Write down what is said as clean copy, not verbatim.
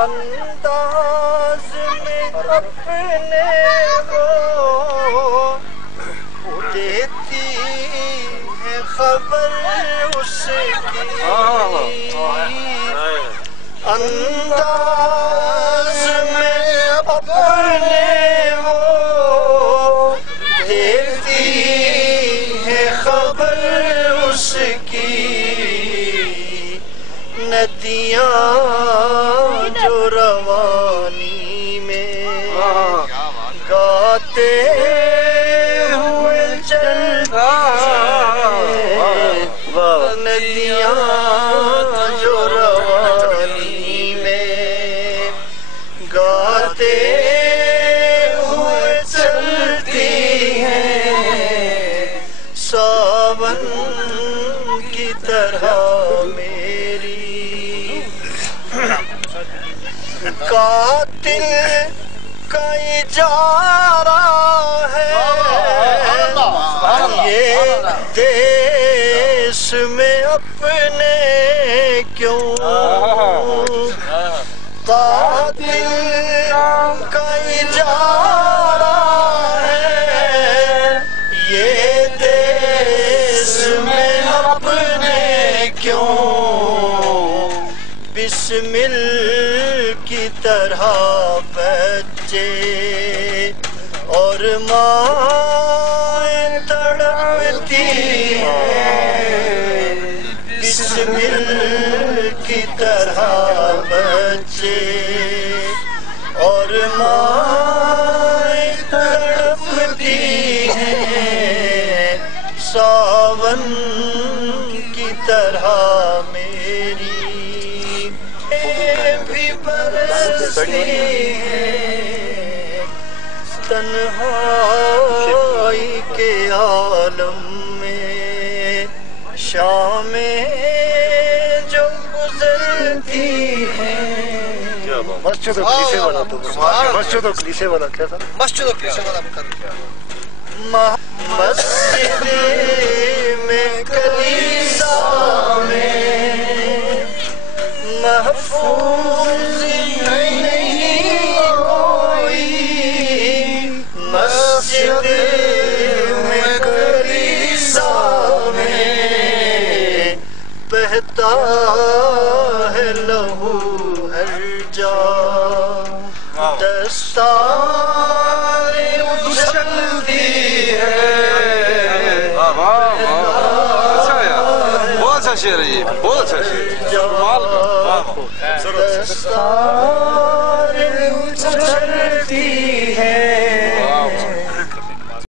انداز میں اپنے وہ دیتی ہے خبر اس کی، انداز میں اپنے وہ دیتی ہے خبر اس کی، ندیاں جو روانی میں گاتے ہوئے چلتی ہیں، ندیاں جو روانی میں گاتے ہوئے چلتی ہیں، ساون کی طرح قاتل کا اجارہ ہے یہ دیس میں اپنے کیوں، قاتل کا اجارہ ہے یہ دیس میں اپنے کیوں، بسمل کی طرح بچے اور ماں تڑپتی ہیں، بسمل کی طرح بچے اور ماں تڑپتی ہیں، ساون کی طرح میری بھی برستی ہے، تنہائی کے عالم میں شامیں جو گزرتی ہیں، مسجد و کلیسے والا تو مسجد و کلیسے والا کیا تھا؟ مسجد و کلیسے والا مسجد میں کلیسا میں محفوظ نہیں ہوئی، مسجد میں کلیسا میں بہتا ہے لہو ہر جا، دستار اچھلتی ہے، بہت اچھا شعر ہے یہ، بہت اچھا شعر، دستار اچھلتی ہے،